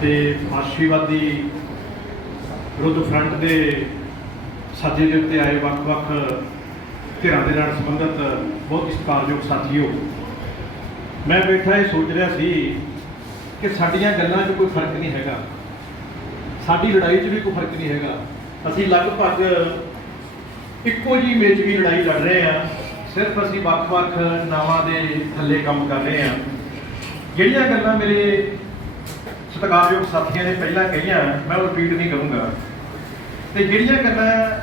ਤੇ ਫਾਸ਼ੀਵਾਦੀ ਵਿਰੁੱਧ ਫਰੰਟ ਦੇ ਸਾਜੇ ਦੇ ਉੱਤੇ ਆਏ ਵੱਖ-ਵੱਖ ਧਿਰਾਂ ਦੇ ਨਾਲ ਸੰਬੰਧਿਤ ਬਹੁਤ ਸਤਿਕਾਰਯੋਗ ਸਾਥੀਓ, ਮੈਂ ਬੈਠਾ ਇਹ ਸੋਚ ਰਿਹਾ ਸੀ ਕਿ ਸਾਡੀਆਂ ਗੱਲਾਂ 'ਚ ਕੋਈ ਫ਼ਰਕ ਨਹੀਂ ਹੈਗਾ। ਸਾਡੀ ਲੜਾਈ 'ਚ ਵੀ ਕੋਈ ਫ਼ਰਕ ਨਹੀਂ ਹੈਗਾ। ਅਸੀਂ ਲਗਭਗ ਇੱਕੋ ਜੀ ਮੇਜ਼ ਵੀ ਲੜਾਈ ਲੜ ਰਹੇ ਹਾਂ। ਸਿਰਫ ਅਸੀਂ ਵੱਖ-ਵੱਖ ਨਾਵਾਂ ਦੇ ਥੱਲੇ ਕੰਮ ਕਰ ਰਹੇ ਹਾਂ। ਜਿਹੜੀਆਂ ਗੱਲਾਂ ਮੇਰੇ ਸਤਿਕਾਰਯੋਗ ਸਾਥੀਆਂ ਨੇ ਪਹਿਲਾਂ ਕਹੀਆਂ, ਮੈਂ ਉਹ ਰਿਪੀਟ ਨਹੀਂ ਕਰੂੰਗਾ। ਤੇ ਜਿਹੜੀਆਂ ਗੱਲਾਂ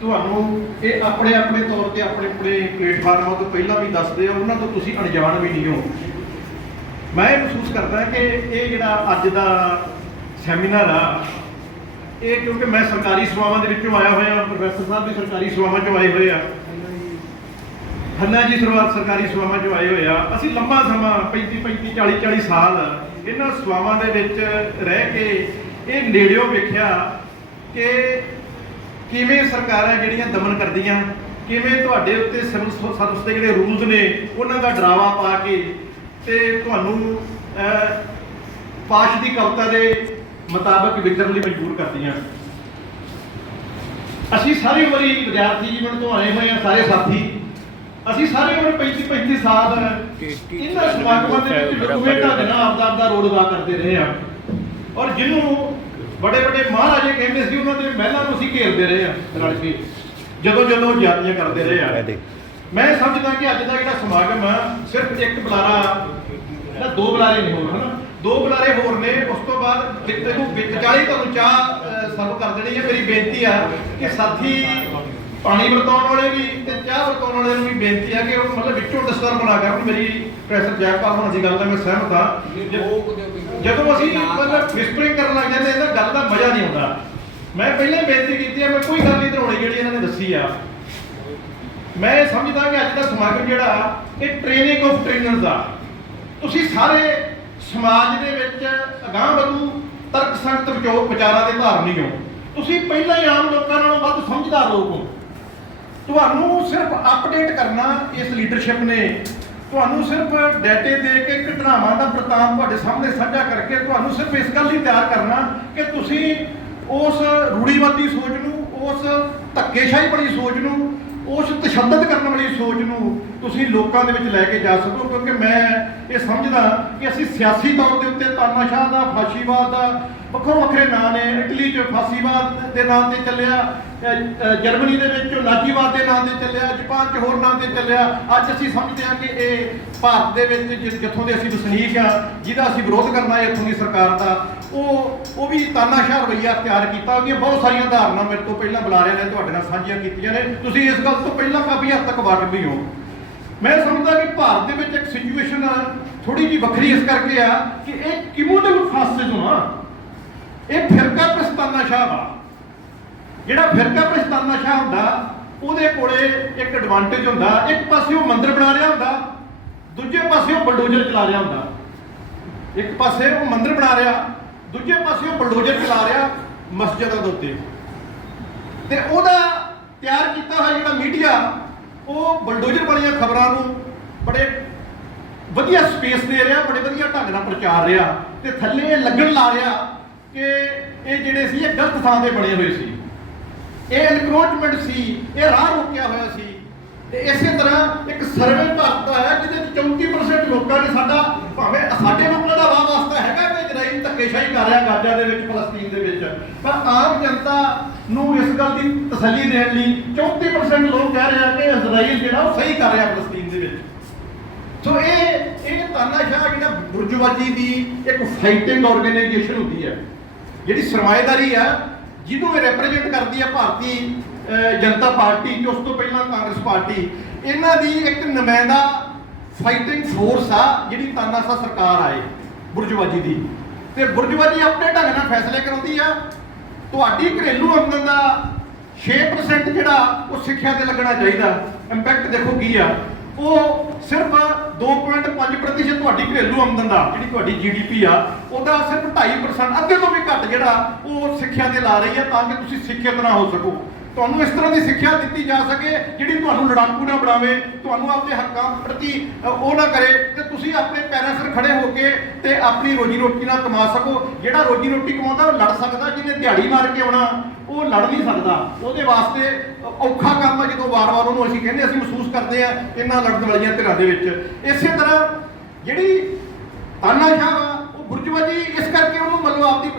ਤੁਹਾਨੂੰ ਇਹ ਆਪਣੇ ਆਪਣੇ ਤੌਰ ਤੇ ਆਪਣੇ ਆਪਣੇ ਪਲੇਟਫਾਰਮਾਂ ਤੋਂ ਪਹਿਲਾਂ ਵੀ ਦੱਸਦੇ ਆ, ਉਹਨਾਂ ਤੋਂ ਤੁਸੀਂ ਅਣਜਾਣ ਵੀ ਨਹੀਂ ਹੋ। ਮੈਂ ਇਹ ਮਹਿਸੂਸ ਕਰਦਾ ਕਿ ਇਹ ਜਿਹੜਾ ਅੱਜ ਦਾ ਸੈਮੀਨਾਰ ਆ, ਇਹ ਕਿਉਂਕਿ ਮੈਂ ਸਰਕਾਰੀ ਸੇਵਾਵਾਂ ਦੇ ਵਿੱਚੋਂ ਆਇਆ ਹੋਇਆ, ਪ੍ਰੋਫੈਸਰ ਸਾਹਿਬ ਵੀ ਸਰਕਾਰੀ ਸੇਵਾਵਾਂ ਚੋਂ ਆਏ ਹੋਏ ਆ। ਖੰਨਾ ਜੀ ਸਰਵਾਰ ਸਰਕਾਰੀ ਸੇਵਾਵਾਂ ਚੋਂ ਆਏ ਹੋਏ ਆ। ਅਸੀਂ ਲੰਮਾ ਸਮਾਂ 35 35 40 40 ਸਾਲ ਇਹਨਾਂ ਸੇਵਾਵਾਂ ਦੇ ਵਿੱਚ ਰਹਿ ਕੇ ਇਹ ਨੇੜਿਓਂ ਵੇਖਿਆ ਕਿ ਕਿਵੇਂ ਸਰਕਾਰਾਂ ਜਿਹੜੀਆਂ ਦਮਨ ਕਰਦੀਆਂ, ਕਿਵੇਂ ਤੁਹਾਡੇ ਉੱਤੇ ਸਿਵਲ ਸਰਵਿਸ ਦੇ ਜਿਹੜੇ ਰੂਲਸ ਨੇ, ਉਹਨਾਂ ਦਾ ਡਰਾਵਾ ਪਾ ਕੇ ਤੇ ਤੁਹਾਨੂੰ ਪਾਸ਼ ਦੀ ਕਵਿਤਾ ਦੇ ਮੁਤਾਬਕ ਵਿਚਰਨ ਲਈ ਮਜਬੂਰ ਕਰਦੀਆਂ। ਅਸੀਂ ਸਾਰੀ ਵਾਰੀ ਵਿਦਿਆਰਥੀ ਜੀਵਨ ਤੋਂ ਆਏ ਹੋਏ ਆ ਸਾਰੇ ਸਾਥੀ ਅਸੀਂ ਸਾਰੇ ਉਮਰ 35 35 ਸਾਲ ਇਹਨਾਂ ਸਮਾਗਮਾਂ ਦੇ ਵਿੱਚ ਦੋਵੇਂ ਢੰਗ ਨਾਲ ਆਪਦਾ ਆਪਦਾ ਰੋਲ ਅਦਾ ਕਰਦੇ ਰਹੇ ਆ। ਔਰ ਜਿਹਨੂੰ ਬੜੇ ਬੜੇ ਮਹਾਰਾਜੇ ਕਹਿੰਦੇ ਸੀ ਉਹਨਾਂ ਦੇ ਮਹਿਲਾਂ ਨੂੰ ਅਸੀਂ ਘੇਰਦੇ ਰਹੇ ਆ ਰਲ ਕੇ। ਜਦੋਂ ਜਦੋਂ ਯਾਤਰੀਆਂ ਕਰਦੇ ਰਹੇ ਆ। ਮੈਂ ਸਮਝਦਾ ਕਿ ਅੱਜ ਦਾ ਜਿਹੜਾ ਸਮਾਗਮ ਆ ਸਿਰਫ ਇੱਕ ਬੁਲਾਰਾ ਨਾ ਦੋ ਬੁਲਾਰੇ ਨਹੀਂ ਹੋਰ ਹਨਾ? ਦੋ ਬੁਲਾਰੇ ਹੋਰ ਨੇ ਉਸ ਤੋਂ ਬਾਅਦ ਤੈਨੂੰ ਵਿੱਚ ਚਾਲੀ ਤੁਹਾਨੂੰ ਚਾਹ ਸਰਵ ਕਰ ਦੇਣੀ ਹੈ ਮੇਰੀ ਬੇਨਤੀ ਆ ਕਿ ਸਾਥੀ ਪਾਣੀ ਵਰਤਾਉਣ ਵਾਲੇ ਵੀ ਤੇ ਚਾਹ ਵਰਤਾਉਣ ਵਾਲੇ ਨੂੰ ਵੀ ਬੇਨਤੀ ਆ ਕਿ ਉਹ ਮਤਲਬ ਵਿੱਚੋਂ ਡਿਸਟਰਬ ਨਾ ਕਰਨ ਮੇਰੀ ਪ੍ਰੋਫੈਸਰ ਜੈਪਾਲ ਹੋਣ ਦੀ ਗੱਲ ਨਾਲ ਮੈਂ ਸਹਿਮਤ ਜ- ਜਦੋਂ ਅਸੀਂ ਮਤਲਬ ਵਿਸਪਰਿੰਗ ਕਰਨ ਲੱਗ ਜਾਂਦੇ ਇਹਦਾ ਗੱਲ ਦਾ ਮਜ਼ਾ ਨਹੀਂ ਆਉਂਦਾ। ਮੈਂ ਪਹਿਲਾਂ ਬੇਨਤੀ ਕੀਤੀ ਆ ਮੈਂ ਕੋਈ ਗੱਲ ਨਹੀਂ ਧਰੋਣੀ ਜਿਹੜੀ ਇਹਨਾਂ ਨੇ ਦੱਸੀ ਆ। ਮੈਂ ਇਹ ਸਮਝਦਾ ਕਿ ਅੱਜ ਦਾ ਸਮਾਗਮ ਜਿਹੜਾ ਇਹ ਟ੍ਰੇਨਿੰਗ ਆਫ ਟ੍ਰੇਨਰਸ ਆ। ਤੁਸੀਂ ਸਾਰੇ ਸਮਾਜ ਦੇ ਵਿੱਚ ਅਗਾਂਹ ਵਧੂ ਤਰਕ ਸੰਗਤ ਵਿਚੋ ਵਿਚਾਰਾਂ ਦੇ ਧਾਰਨੀ ਹੋ ਤੁਸੀਂ ਪਹਿਲਾਂ ਹੀ ਆਮ ਲੋਕਾਂ ਨਾਲੋਂ ਵੱਧ ਸਮਝਦਾਰ ਲੋਕ ਹੋ। ਤੁਹਾਨੂੰ ਸਿਰਫ ਅਪਡੇਟ ਕਰਨਾ ਇਸ ਲੀਡਰਸ਼ਿਪ ਨੇ। ਤੁਹਾਨੂੰ ਸਿਰਫ ਡਾਟੇ ਦੇ ਕੇ ਘਟਨਾਵਾਂ ਦਾ ਪ੍ਰਤਾਪ ਤੁਹਾਡੇ ਸਾਹਮਣੇ ਸਾਂਝਾ ਕਰਕੇ ਤੁਹਾਨੂੰ ਸਿਰਫ ਇਸ ਗੱਲ ਲਈ ਤਿਆਰ ਕਰਨਾ ਕਿ ਤੁਸੀਂ ਉਸ ਰੂੜੀਵਾਦੀ ਸੋਚ ਨੂੰ, ਉਸ ਧੱਕੇਸ਼ਾਹੀ ਵਾਲੀ ਸੋਚ ਨੂੰ, ਉਸ ਤਸ਼ੱਦਦ ਕਰਨ ਵਾਲੀ ਸੋਚ ਨੂੰ ਤੁਸੀਂ ਲੋਕਾਂ ਦੇ ਵਿੱਚ ਲੈ ਕੇ ਜਾ ਸਕੋ, ਕਿਉਂਕਿ ਮੈਂ ਇਹ ਸਮਝਦਾ ਕਿ ਅਸੀਂ ਸਿਆਸੀ ਤੌਰ ਦੇ ਉੱਤੇ ਤਾਨਾਸ਼ਾਹ ਦਾ, ਫਾਸ਼ੀਵਾਦ ਦਾ ਵੱਖੋ ਵੱਖਰੇ ਨਾਂ ਨੇ, ਇਟਲੀ 'ਚ ਫਾਸੀਵਾਦ ਦੇ ਨਾਂ ਤੇ ਚੱਲਿਆ ਜਰਮਨੀ ਦੇ ਵਿੱਚ ਨਾਜੀਵਾਦ ਦੇ ਨਾਂ ਤੇ ਚੱਲਿਆ, ਜਾਪਾਨ 'ਚ ਹੋਰ ਨਾਂ ਤੇ ਚੱਲਿਆ। ਅੱਜ ਅਸੀਂ ਸਮਝਦੇ ਹਾਂ ਕਿ ਇਹ ਭਾਰਤ ਦੇ ਵਿੱਚ ਜਿ- ਜਿੱਥੋਂ ਦੇ ਅਸੀਂ ਵਸਨੀਕ ਆ ਜਿਹਦਾ ਅਸੀਂ ਵਿਰੋਧ ਕਰਨਾ ਹੈ, ਇੱਥੋਂ ਦੀ ਸਰਕਾਰ ਦਾ, ਉਹ ਉਹ ਵੀ ਤਾਨਾਸ਼ਾਹ ਰਵਈਆ ਤਿਆਰ ਕੀਤਾ ਉਹਦੀਆਂ ਬਹੁਤ ਸਾਰੀਆਂ ਧਾਰਨਾ ਮੇਰੇ ਤੋਂ ਪਹਿਲਾਂ ਬੁਲਾਰਿਆਂ ਨੇ, ਤੁਹਾਡੇ ਨਾਲ ਸਾਂਝੀਆਂ ਕੀਤੀਆਂ ਨੇ। ਤੁਸੀਂ ਇਸ ਗੱਲ ਤੋਂ ਪਹਿਲਾਂ ਕਾਫੀ ਹੱਦ ਤੱਕ ਵਾਕਿਫ ਵੀ ਹੋ। ਮੈਂ ਸਮਝਦਾ ਕਿ ਭਾਰਤ ਦੇ ਵਿੱਚ ਇੱਕ ਸਿਚੁਏਸ਼ਨ ਥੋੜੀ ਜਿਹੀ ਵੱਖਰੀ ਇਸ ਕਰਕੇ ਆ ਕਿ ਇਹ ਕਿਮੋਨਲ ਫਾਸਿਜ਼ਮ ਆ? ਇਹ ਫਿਰਕਾ ਪ੍ਰਸਤਾਨਾ ਸ਼ਾਹ ਆ ਜਿਹੜਾ ਫਿਰਕਾ ਪ੍ਰਸਤਾਨਾ ਸ਼ਾਹ ਹੁੰਦਾ, ਉਹਦੇ ਕੋਲੇ ਇੱਕ ਐਡਵਾਂਟੇਜ ਹੁੰਦਾ, ਇੱਕ ਪਾਸੇ ਉਹ ਮੰਦਰ ਬਣਾ ਰਿਹਾ ਹੁੰਦਾ, ਦੂਜੇ ਪਾਸੇ ਉਹ ਬਲਡੋਜ਼ਰ ਚਲਾ ਰਿਹਾ ਹੁੰਦਾ। ਇੱਕ ਪਾਸੇ ਉਹ ਮੰਦਰ ਬਣਾ ਰਿਹਾ, ਦੂਜੇ ਪਾਸੇ ਉਹ ਬਲਡੋਜ਼ਰ ਚਲਾ ਰਿਹਾ ਮਸਜਿਦਾਂ ਦੇ ਉੱਤੇ। ਤੇ ਉਹਦਾ ਤਿਆਰ ਕੀਤਾ ਹੋਇਆ ਜਿਹੜਾ ਮੀਡੀਆ ਉਹ ਬਲਡੋਜ਼ਰ ਵਾਲੀਆਂ ਖਬਰਾਂ ਨੂੰ ਬੜੇ ਵਧੀਆ ਸਪੇਸ ਦੇ ਰਿਹਾ, ਬੜੇ ਵਧੀਆ ਢੰਗ ਨਾਲ ਪ੍ਰਚਾਰ ਰਿਹਾ ਤੇ ਥੱਲੇ ਇਹ ਲੱਗਣ ਲਾ ਰਿਹਾ ਕਿ ਇਹ ਜਿਹੜੇ ਸੀ, ਇਹ ਗਲਤ ਥਾਂ ਤੇ ਬਣੇ ਹੋਏ ਸੀ। ਇਹ ਇਨਕਰੋਚਮੈਂਟ ਸੀ, ਇਹ ਰਾਹ ਰੋਕਿਆ ਹੋਇਆ ਸੀ। ਤੇ ਇਸੇ ਤਰ੍ਹਾਂ ਇੱਕ ਸਰਵੇ ਭਾਰਤ ਦਾ ਹੈ, ਜਿਹਦੇ ਵਿੱਚ 34% ਲੋਕਾਂ ਨੇ ਸਾਡਾ, ਭਾਵੇਂ ਸਾਡੇ ਲੋਕਾਂ ਦਾ ਵਾਹ ਵਾਸਤਾ ਹੈਗਾ ਕਿ ਇਜ਼ਰਾਈਲ ਧੱਕੇਸ਼ਾਹੀ ਕਰ ਰਿਹਾ ਗਾਜ਼ਾ ਦੇ ਵਿੱਚ, ਫਲਸਤੀਨ ਦੇ ਵਿੱਚ। ਪਰ ਆਮ ਜਨਤਾ ਨੂੰ ਇਸ ਗੱਲ ਦੀ ਤਸੱਲੀ ਦੇਣ ਲਈ 34% ਲੋਕ ਕਹਿ ਰਹੇ ਆ ਕਿ ਇਜ਼ਰਾਈਲ ਜਿਹੜਾ, ਉਹ ਸਹੀ ਕਰ ਰਿਹਾ ਫਲਸਤੀਨ ਦੇ ਵਿੱਚ। ਸੋ ਇਹ ਇਹ ਤਾਨਾਸ਼ਾਹ ਜਿਹੜਾ ਬੁਰਜਵਾਜੀ ਦੀ ਇੱਕ ਫਾਈਟਿੰਗ ਆਰਗੇਨਾਈਜੇਸ਼ਨ ਹੁੰਦੀ ਹੈ, ਜਿਹੜੀ ਸਰਮਾਏਦਾਰੀ ਆ ਜਿਹਨੂੰ ਇਹ ਰੈਪਰੈਜ਼ੈਂਟ ਕਰਦੀ ਹੈ ਭਾਰਤੀ ਜਨਤਾ ਪਾਰਟੀ ਤੇ ਉਸ ਤੋਂ ਪਹਿਲਾਂ ਕਾਂਗਰਸ ਪਾਰਟੀ, ਇਹਨਾਂ ਦੀ ਇੱਕ ਨੁਮਾਇੰਦਾ ਫਾਈਟਿੰਗ ਫੋਰਸ ਆ, ਜਿਹੜੀ ਤਾਨਾਸਾ ਸਰਕਾਰ ਆਏ, ਬੁਰਜਵਾਜੀ ਦੀ। ਤੇ ਬੁਰਜਵਾਜੀ ਆਪਣੇ ਢੰਗ ਨਾਲ ਫੈਸਲੇ ਕਰਾਉਂਦੀ ਆ। ਤੁਹਾਡੀ ਘਰੇਲੂ ਆਮਦਨ ਦਾ 6% ਜਿਹੜਾ, ਉਹ ਸਿੱਖਿਆ ਤੇ ਲੱਗਣਾ ਚਾਹੀਦਾ। ਇੰਪੈਕਟ ਦੇਖੋ ਕੀ ਆ। ਉਹ ਸਿਰਫ 2.5% ਤੁਹਾਡੀ ਘਰੇਲੂ ਆਮਦਨ ਦਾ, ਜਿਹੜੀ ਤੁਹਾਡੀ ਜੀਡੀਪੀ ਆ, ਉਹਦਾ ਸਿਰਫ 2.5% ਅੱਧੇ ਤੋਂ ਵੀ ਘੱਟ ਜਿਹੜਾ ਉਹ ਸਿੱਖਿਆ ਤੇ ਲਾ ਰਹੀ ਹੈ ਤਾਂ ਕਿ ਤੁਸੀਂ ਸਿੱਖਿਅਤ ਨਾ ਹੋ ਸਕੋ। ਤੁਹਾਨੂੰ ਇਸ ਤਰ੍ਹਾਂ ਦੀ ਸਿੱਖਿਆ ਦਿੱਤੀ ਜਾ ਸਕੇ ਜਿਹੜੀ ਤੁਹਾਨੂੰ ਲੜਾਕੂ ਨਾ ਬਣਾਵੇ, ਤੁਹਾਨੂੰ ਆਪਣੇ ਹੱਕਾਂ ਪ੍ਰਤੀ ਉਹ ਨਾ ਕਰੇ ਤੇ ਤੁਸੀਂ ਆਪਣੇ ਪੈਰਾਂ ਸਿਰ ਖੜੇ ਹੋ ਕੇ ਤੇ ਆਪਣੀ ਰੋਜੀ ਰੋਟੀ ਨਾਲ ਕਮਾ ਸਕੋ। ਜਿਹੜਾ ਰੋਜੀ ਰੋਟੀ ਕਮਾਉਂਦਾ, ਉਹ ਲੜ ਸਕਦਾ, ਜਿਹਨੇ ਦਿਹਾੜੀ ਮਾਰ ਕੇ ਆਉਣਾ, ਉਹ ਲੜ ਨਹੀਂ ਸਕਦਾ। ਉਹਦੇ ਵਾਸਤੇ ਔਖਾ ਕੰਮ ਹੈ ਜਦੋਂ ਵਾਰ-ਵਾਰ ਉਹਨੂੰ ਅਸੀਂ ਕਹਿੰਦੇ, ਅਸੀਂ ਮਹਿਸੂਸ ਕਰਦੇ ਆ ਇਹਨਾਂ ਲੜਨ ਵਾਲੀਆਂ ਧਿਰਾਂ ਦੇ ਵਿੱਚ। ਇਸੇ ਤਰ੍ਹਾਂ ਜਿਹੜੀ ਤਾਨਾਸ਼ਾਹ ਵਾ, ਉਹ ਬੁਰਜਵਾਜੀ, ਇਸ ਕਰਕੇ ਉਹਨੂੰ ਮਤਲਬ ਆਪਦੀ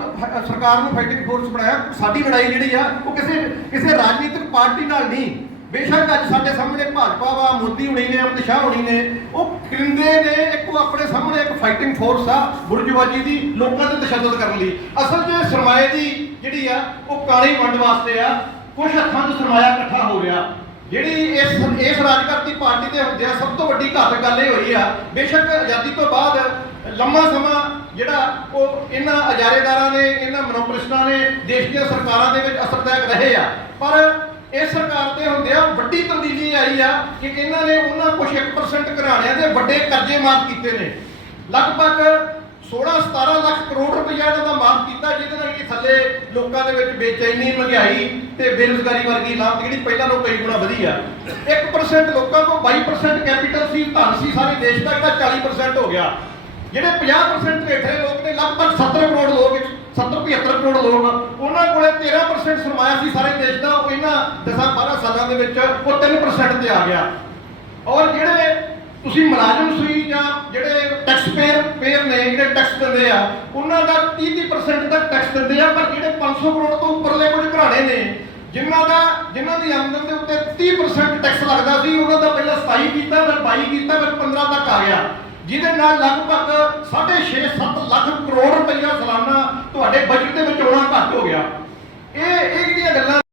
ਸਰਕਾਰ ਨੂੰ ਫਾਈਟਿੰਗ ਫੋਰਸ ਬਣਾਇਆ। ਸਾਡੀ ਲੜਾਈ ਜਿਹੜੀ ਆ, ਉਹ ਕਿਸੇ ਕਿਸੇ ਰਾਜਨੀਤਿਕ ਪਾਰਟੀ ਨਾਲ ਨਹੀਂ। ਬੇਸ਼ੱਕ ਅੱਜ ਸਾਡੇ ਸਾਹਮਣੇ ਭਾਜਪਾ ਵਾ, ਮੋਦੀ ਹੁਣੀ ਨੇ, ਅਮਿਤ ਸ਼ਾਹ ਹੁਣੀ ਨੇ, ਉਹ ਕਰਿੰਦੇ ਨੇ, ਇੱਕ ਉਹ ਆਪਣੇ ਸਾਹਮਣੇ ਇੱਕ ਫਾਈਟਿੰਗ ਫੋਰਸ ਆ, ਬੁਰਜਵਾਜੀ ਦੀ, ਲੋਕਾਂ ਤੇ ਤਸ਼ੱਦਦ ਕਰਨ ਲਈ। ਅਸਲ 'ਚ ਸਰਮਾਏ ਦੀ ਜਿਹੜੀ ਆ, ਉਹ ਕਾਲੀ ਵੰਡ ਵਾਸਤੇ ਆ ਕੁਝ ਹੱਥਾਂ 'ਚ ਸਰਮਾਇਆ ਇਕੱਠਾ ਹੋ ਰਿਹਾ। ਜਿਹੜੀ ਇਸ ਇਸ ਰਾਜਕਰਤੀ ਪਾਰਟੀ ਦੇ ਹੁੰਦਿਆਂ ਸਭ ਤੋਂ ਵੱਡੀ ਘਾਤਕ ਗੱਲ ਇਹ ਹੋਈ ਆ, ਬੇਸ਼ੱਕ ਆਜ਼ਾਦੀ ਤੋਂ ਬਾਅਦ ਲੰਮਾ ਸਮਾਂ ਜਿਹੜਾ ਉਹ ਇਹਨਾਂ ਅਜਾਰੇਦਾਰਾਂ ਨੇ, ਇਹਨਾਂ ਮਨੋਪ੍ਰਿਸ਼ਟਾਂ ਨੇ, ਦੇਸ਼ ਦੀਆਂ ਸਰਕਾਰਾਂ ਦੇ ਵਿੱਚ ਅਸਰਦਾਇਕ ਰਹੇ ਆ। ਪਰ ਇਸ ਸਰਕਾਰ 'ਤੇ ਹੁੰਦਿਆਂ ਵੱਡੀ ਤਬਦੀਲੀ ਆਈ ਆ ਕਿ ਇਹਨਾਂ ਨੇ ਉਹਨਾਂ ਕੁਝ 1% ਘਰਾਣਿਆਂ ਦੇ ਵੱਡੇ ਕਰਜ਼ੇ ਮਾਫ ਕੀਤੇ ਨੇ। ਲਗਭਗ 16 17 ਲੱਖ ਕਰੋੜ ਰੁਪਈਆ ਇਹਨਾਂ ਦਾ ਮਾਫ ਕੀਤਾ, ਜਿਹਦੇ ਨਾਲ ਕਿ ਥੱਲੇ ਲੋਕਾਂ ਦੇ ਵਿੱਚ ਬੇਚੈਨੀ ਮਹਿੰਗਾਈ ਤੇ ਬੇਰੁਜ਼ਗਾਰੀ ਵਰਗੀ ਲਾਭ ਜਿਹੜੀ ਪਹਿਲਾਂ ਨਾਲੋਂ ਕਈ ਗੁਣਾ ਵਧੀ ਆ। 1% ਲੋਕਾਂ ਕੋਲ 22% ਕੈਪੀਟਲ ਸੀ, ਧਨ ਸੀ, ਸਾਰੇ ਦੇਸ਼ ਦਾ ਇਹਦਾ 40% ਹੋ ਗਿਆ। ਜਿਹੜੇ 50% ਹੇਠਲੇ ਲੋਕ ਨੇ, ਲਗਭਗ 70 ਕਰੋੜ ਲੋਕ 70 75 ਕਰੋੜ ਲੋਕ, ਉਹਨਾਂ ਕੋਲੇ 13% ਸਰਮਾਇਆ ਸੀ ਸਾਰੇ ਦੇਸ਼ ਦਾ, ਉਹ ਇਹਨਾਂ 10 12 ਸਾਲਾਂ ਦੇ ਵਿੱਚ ਉਹ 3% ਤੇ ਆ ਗਿਆ। ਔਰ ਜਿਹੜੇ ਤੁਸੀਂ ਮੁਲਾਜ਼ਮ ਸੀ ਜਾਂ ਜਿਹੜੇ ਟੈਕਸ ਪੇਅਰ ਪੇਅਰ ਨੇ, ਜਿਹੜੇ ਟੈਕਸ ਦਿੰਦੇ ਆ, ਉਹਨਾਂ ਦਾ 30-30% ਤੱਕ ਟੈਕਸ ਦਿੰਦੇ ਆ, ਪਰ ਜਿਹੜੇ 500 ਕਰੋੜ ਤੋਂ ਉੱਪਰਲੇ ਕੁਝ ਘਰਾਣੇ ਨੇ, ਜਿਨ੍ਹਾਂ ਦਾ, ਜਿਨ੍ਹਾਂ ਦੀ ਆਮਦਨ ਦੇ ਉੱਤੇ 30% ਟੈਕਸ ਲੱਗਦਾ ਸੀ, ਉਹਨਾਂ ਦਾ ਪਹਿਲਾਂ 27 ਕੀਤਾ, ਫਿਰ 22 ਕੀਤਾ, ਫਿਰ 15 ਤੱਕ ਆ ਗਿਆ। ਜਿਹਦੇ ਨਾਲ ਲਗਭਗ 6.5-7 ਲੱਖ ਕਰੋੜ ਰੁਪਈਆ ਸਾਲਾਨਾ ਤੁਹਾਡੇ ਬਜਟ ਦੇ ਵਿੱਚ ਆਉਣਾ ਘੱਟ ਹੋ ਗਿਆ। ਇਹ ਇਹ ਜਿਹੜੀਆਂ ਗੱਲਾਂ